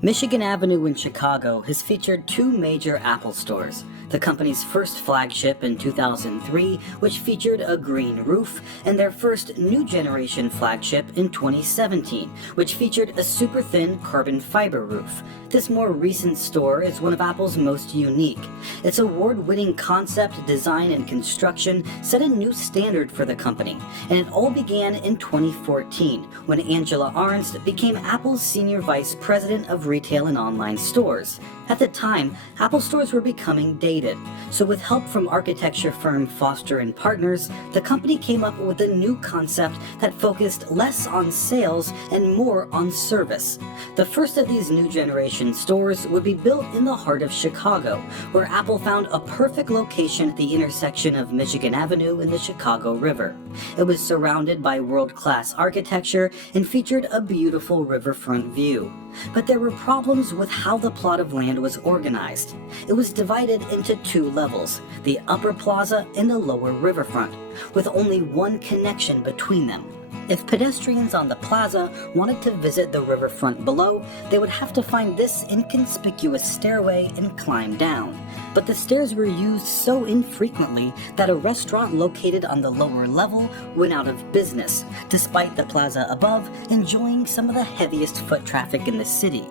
Michigan Avenue in Chicago has featured two major Apple stores. The company's first flagship in 2003, which featured a green roof, and their first new generation flagship in 2017, which featured a super thin carbon fiber roof. This more recent store is one of Apple's most unique. Its award-winning concept, design, and construction set a new standard for the company, and it all began in 2014 when Angela Ahrendts became Apple's Senior Vice President of Retail and Online Stores. At the time, Apple stores were becoming dated, so with help from architecture firm Foster & Partners, the company came up with a new concept that focused less on sales and more on service. The first of these new generation stores would be built in the heart of Chicago, where Apple found a perfect location at the intersection of Michigan Avenue and the Chicago River. It was surrounded by world-class architecture and featured a beautiful riverfront view. But there were problems with how the plot of land was organized. It was divided into two levels, the upper plaza and the lower riverfront, with only one connection between them. If pedestrians on the plaza wanted to visit the riverfront below, they would have to find this inconspicuous stairway and climb down. But the stairs were used so infrequently that a restaurant located on the lower level went out of business, despite the plaza above enjoying some of the heaviest foot traffic in the city.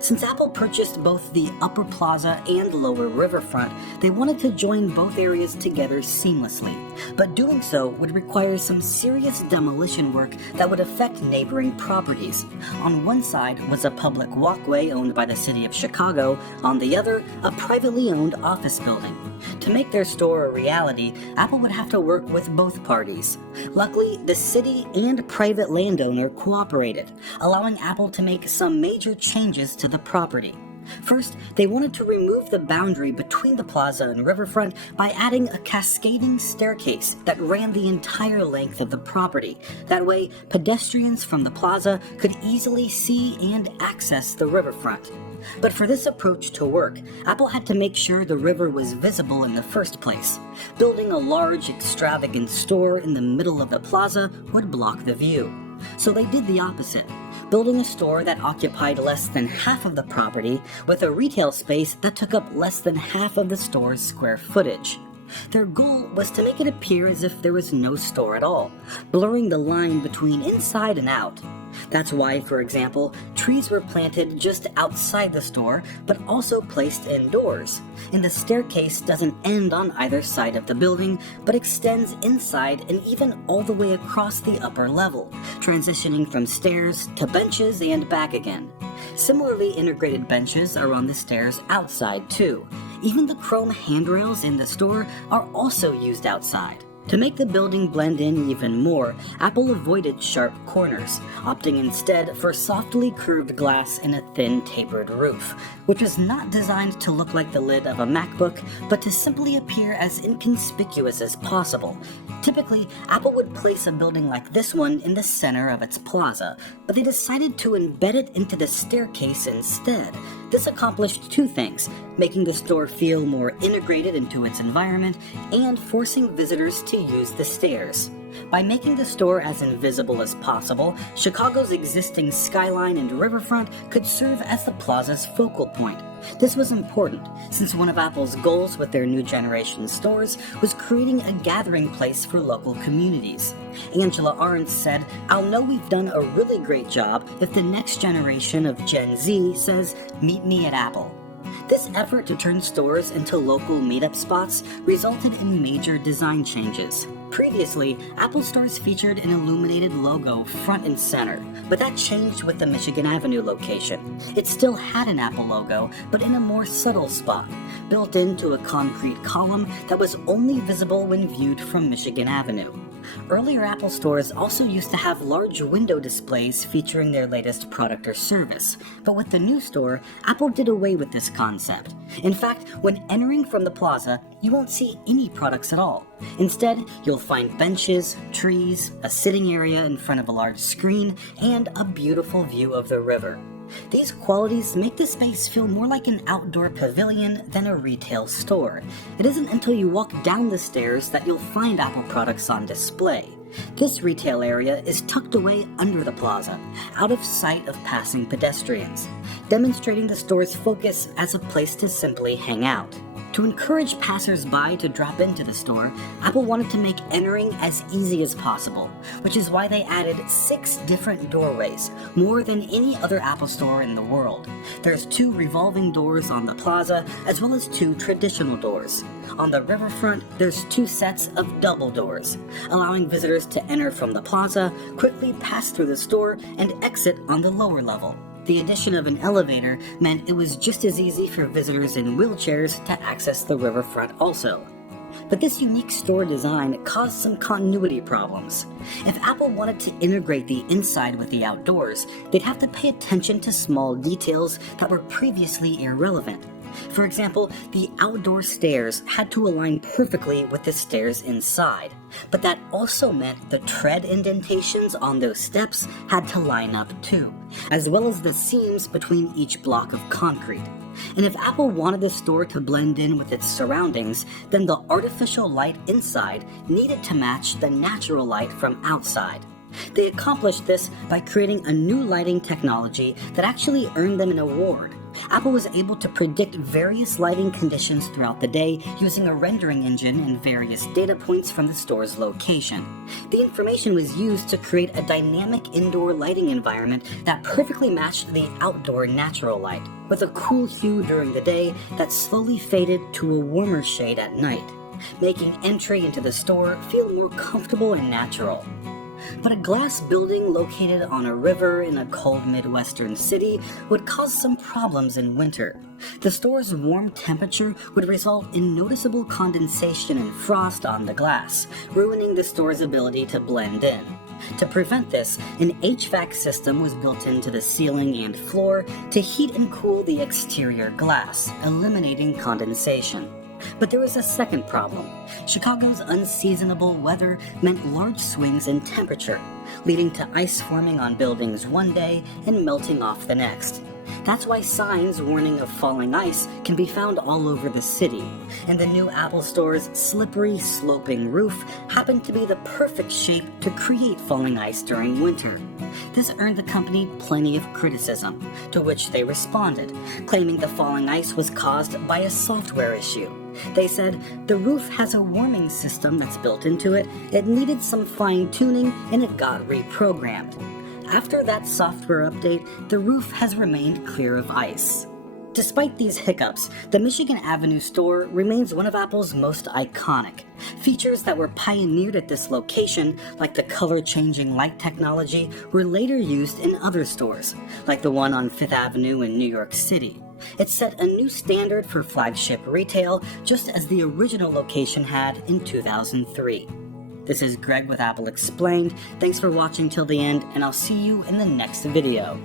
Since Apple purchased both the upper plaza and lower riverfront, they wanted to join both areas together seamlessly, but doing so would require some serious demolition work that would affect neighboring properties. On one side was a public walkway owned by the city of Chicago, on the other, a privately owned office building. To make their store a reality, Apple would have to work with both parties. Luckily, the city and private landowner cooperated, allowing Apple to make some major changes to the property. First, they wanted to remove the boundary between the plaza and riverfront by adding a cascading staircase that ran the entire length of the property. That way, pedestrians from the plaza could easily see and access the riverfront. But for this approach to work, Apple had to make sure the river was visible in the first place. Building a large, extravagant store in the middle of the plaza would block the view. So they did the opposite, building a store that occupied less than half of the property with a retail space that took up less than half of the store's square footage. Their goal was to make it appear as if there was no store at all, blurring the line between inside and out. That's why, for example, trees were planted just outside the store, but also placed indoors. And the staircase doesn't end on either side of the building, but extends inside and even all the way across the upper level, transitioning from stairs to benches and back again. Similarly integrated benches are on the stairs outside too. Even the chrome handrails in the store are also used outside. To make the building blend in even more, Apple avoided sharp corners, opting instead for softly curved glass and a thin tapered roof, which was not designed to look like the lid of a MacBook, but to simply appear as inconspicuous as possible. Typically, Apple would place a building like this one in the center of its plaza, but they decided to embed it into the staircase instead. This accomplished two things, making the store feel more integrated into its environment and forcing visitors to use the stairs. By making the store as invisible as possible, Chicago's existing skyline and riverfront could serve as the plaza's focal point. This was important, since one of Apple's goals with their new generation stores was creating a gathering place for local communities. Angela Ahrendts said, "I'll know we've done a really great job if the next generation of Gen Z says, 'Meet me at Apple.'" This effort to turn stores into local meetup spots resulted in major design changes. Previously, Apple stores featured an illuminated logo front and center, but that changed with the Michigan Avenue location. It still had an Apple logo, but in a more subtle spot, built into a concrete column that was only visible when viewed from Michigan Avenue. Earlier Apple stores also used to have large window displays featuring their latest product or service, but with the new store, Apple did away with this concept. In fact, when entering from the plaza, you won't see any products at all. Instead, you'll find benches, trees, a sitting area in front of a large screen, and a beautiful view of the river. These qualities make the space feel more like an outdoor pavilion than a retail store. It isn't until you walk down the stairs that you'll find Apple products on display. This retail area is tucked away under the plaza, out of sight of passing pedestrians, demonstrating the store's focus as a place to simply hang out. To encourage passers-by to drop into the store, Apple wanted to make entering as easy as possible, which is why they added 6 different doorways, more than any other Apple store in the world. There's 2 revolving doors on the plaza, as well as 2 traditional doors. On the riverfront, there's 2 sets of double doors, allowing visitors to enter from the plaza, quickly pass through the store, and exit on the lower level. The addition of an elevator meant it was just as easy for visitors in wheelchairs to access the riverfront also. But this unique store design caused some continuity problems. If Apple wanted to integrate the inside with the outdoors, they'd have to pay attention to small details that were previously irrelevant. For example, the outdoor stairs had to align perfectly with the stairs inside, but that also meant the tread indentations on those steps had to line up too, as well as the seams between each block of concrete. And if Apple wanted the store to blend in with its surroundings, then the artificial light inside needed to match the natural light from outside. They accomplished this by creating a new lighting technology that actually earned them an award. Apple was able to predict various lighting conditions throughout the day using a rendering engine and various data points from the store's location. The information was used to create a dynamic indoor lighting environment that perfectly matched the outdoor natural light, with a cool hue during the day that slowly faded to a warmer shade at night, making entry into the store feel more comfortable and natural. But a glass building located on a river in a cold Midwestern city would cause some problems in winter. The store's warm temperature would result in noticeable condensation and frost on the glass, ruining the store's ability to blend in. To prevent this, an HVAC system was built into the ceiling and floor to heat and cool the exterior glass, eliminating condensation. But there was a second problem. Chicago's unseasonable weather meant large swings in temperature, leading to ice forming on buildings one day and melting off the next. That's why signs warning of falling ice can be found all over the city, and the new Apple Store's slippery, sloping roof happened to be the perfect shape to create falling ice during winter. This earned the company plenty of criticism, to which they responded, claiming the falling ice was caused by a software issue. They said, the roof has a warming system that's built into it, it needed some fine-tuning, and it got reprogrammed. After that software update, the roof has remained clear of ice. Despite these hiccups, the Michigan Avenue store remains one of Apple's most iconic. Features that were pioneered at this location, like the color-changing light technology, were later used in other stores, like the one on Fifth Avenue in New York City. It set a new standard for flagship retail, just as the original location had in 2003. This is Greg with Apple Explained. Thanks for watching till the end, and I'll see you in the next video.